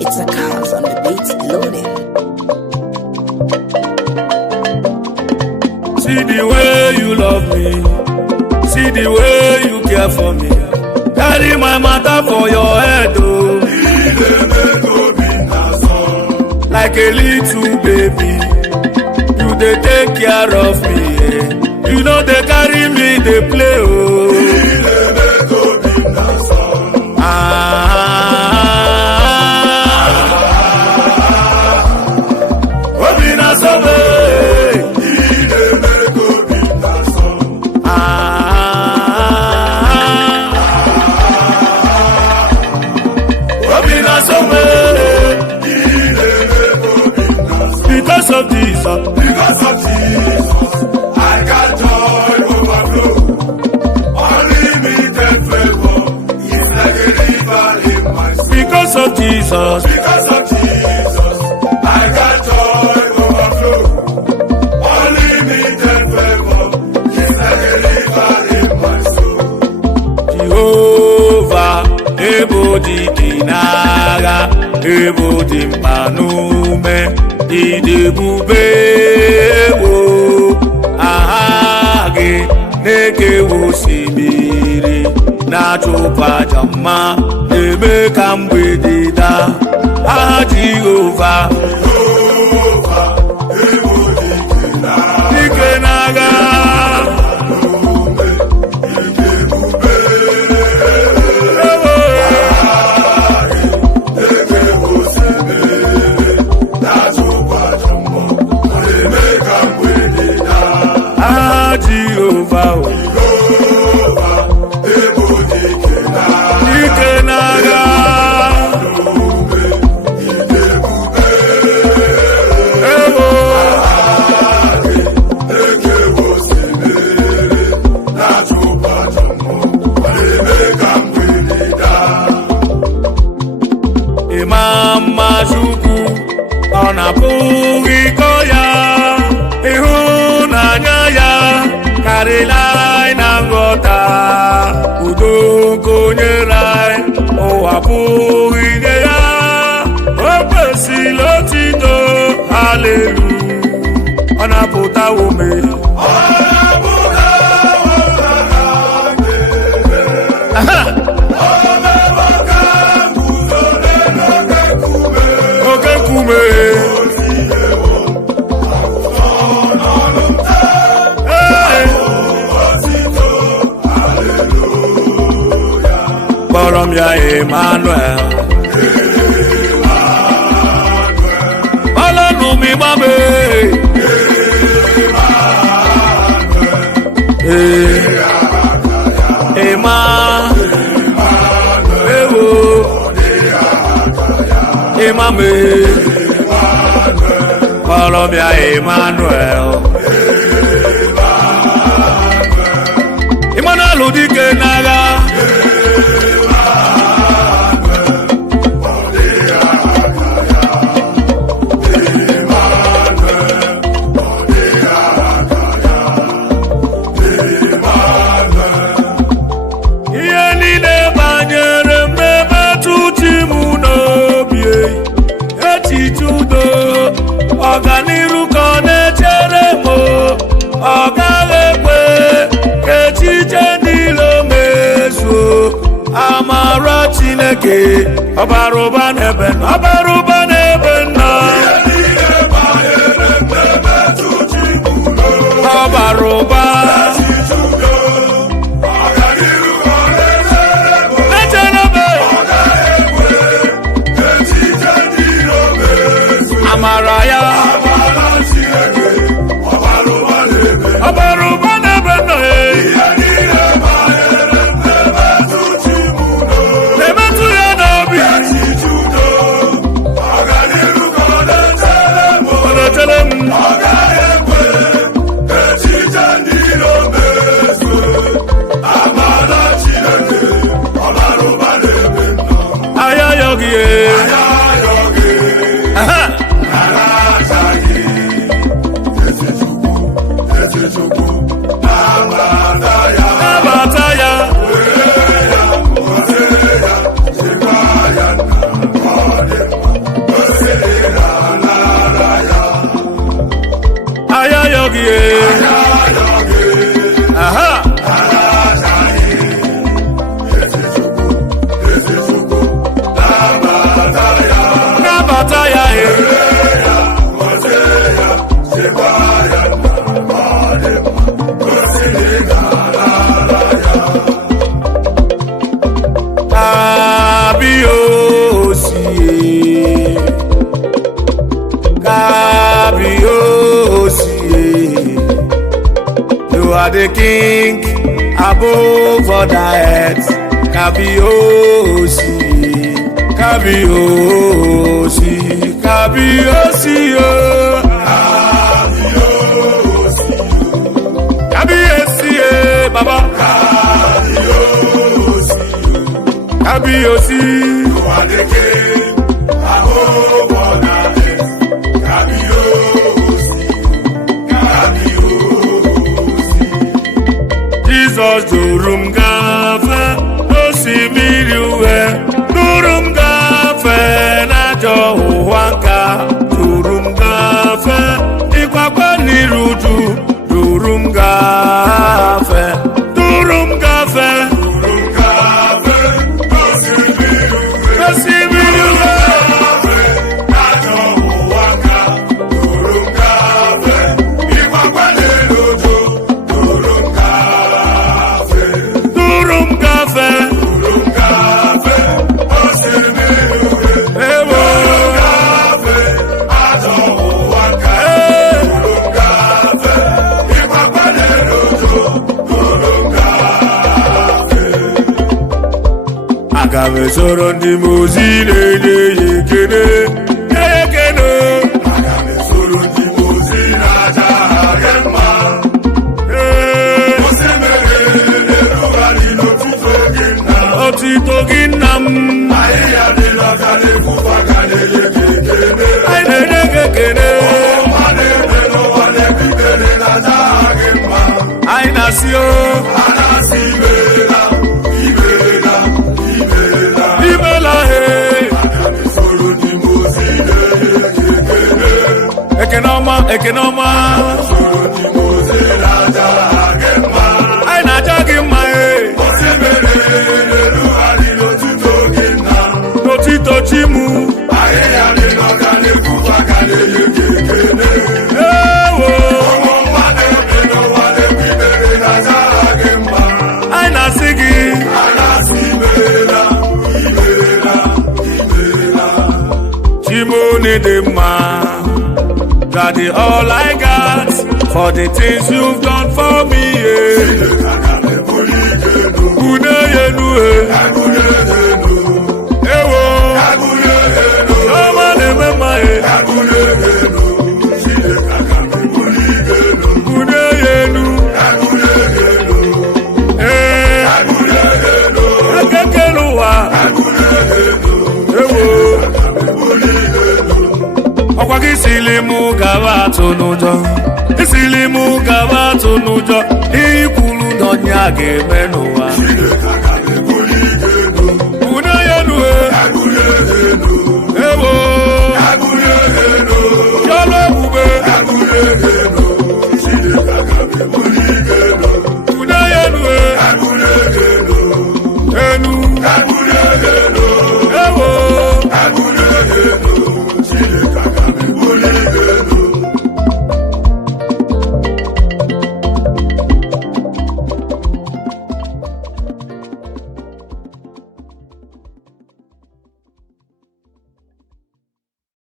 It's a cause on the beats loading. See the way you love me, see the way you care for me. Carry my matter for your head, oh. Like a little baby, you dey take care of me, yeah. You know they carry me, they play, oh. Obina sobe. Because of Jesus, I got joy overflow. Unlimited favor, it's like a river in my soul. because of Jesus, I got joy overflow. Unlimited favor, it's like a river in my soul. Jehovah, ebo di kinaga, ebo di panume, di debube wo, ahage, neke wo simiri, na chopa jama, ebe kambe dida, ah Jehovah, di kenaga. Jehovah, Ikenaga, Imam Majuku, Onapuri Koya, Ihunanya ya. Karilai nangota, udo konyerai, o apuri ya, opesi lotito, hallelujah, onaputa ume. Oke kume. Ya Emmanuel, Ọlọ́run mi bá mi. Ọlọ́run ya Emmanuel, Emmanuel dike n'agha. Ọganiru ka ọ na-echere m, ọ gaghị ekwe ka echiche niile mezuo. Amara Chineke ọbara ụba n'ebe nọ, ọbara ụba n'ebe nọ, ọbara ụba. Amara ya ọbaruba n'ebe nọ, na-emetụ ya n'obi, ọ na-echere m. Aya ayọghị are the king above other heads. Kabiosi, Kabiosi, Kabiosi, Kabiosi, Baba. Kabiosi, you are the king above other heads. Kabiosi, Kabiosi. Jesus durum gafe, no simili uwe. Durum gafe, na jo uwanka. Durum gafe, ikwakwa nirudu. Durum gafe, durum gafe. Aga m esoro ndị mozi na-enye ya ekele, ekele. Aga m esoro ndị mozi na-aja ha mma. Osimiri n'otuto gị nna m. Otuto gị nna m. Ahịhịa dị n'ọka na-ekwufa ka na-enye gị ekele. Anyị na-enye gị ekele. Ụmụ na-eme n'ụwa na-ebitere na-aja ha gị mma. Anyị na-asị o. A na-asị imeela. Ekenoma, anyị na-aja gị mma n'otito chimu. Anyị na-asị gị Chimone dị mma. You are the all I got for the things you've done for me. Ọkwa gị silimu gaba atụ n'ụjọ, isilimu gaba atụ n'ụjọ, ihe kwuru n'ọnya ga-eme n'ụwa.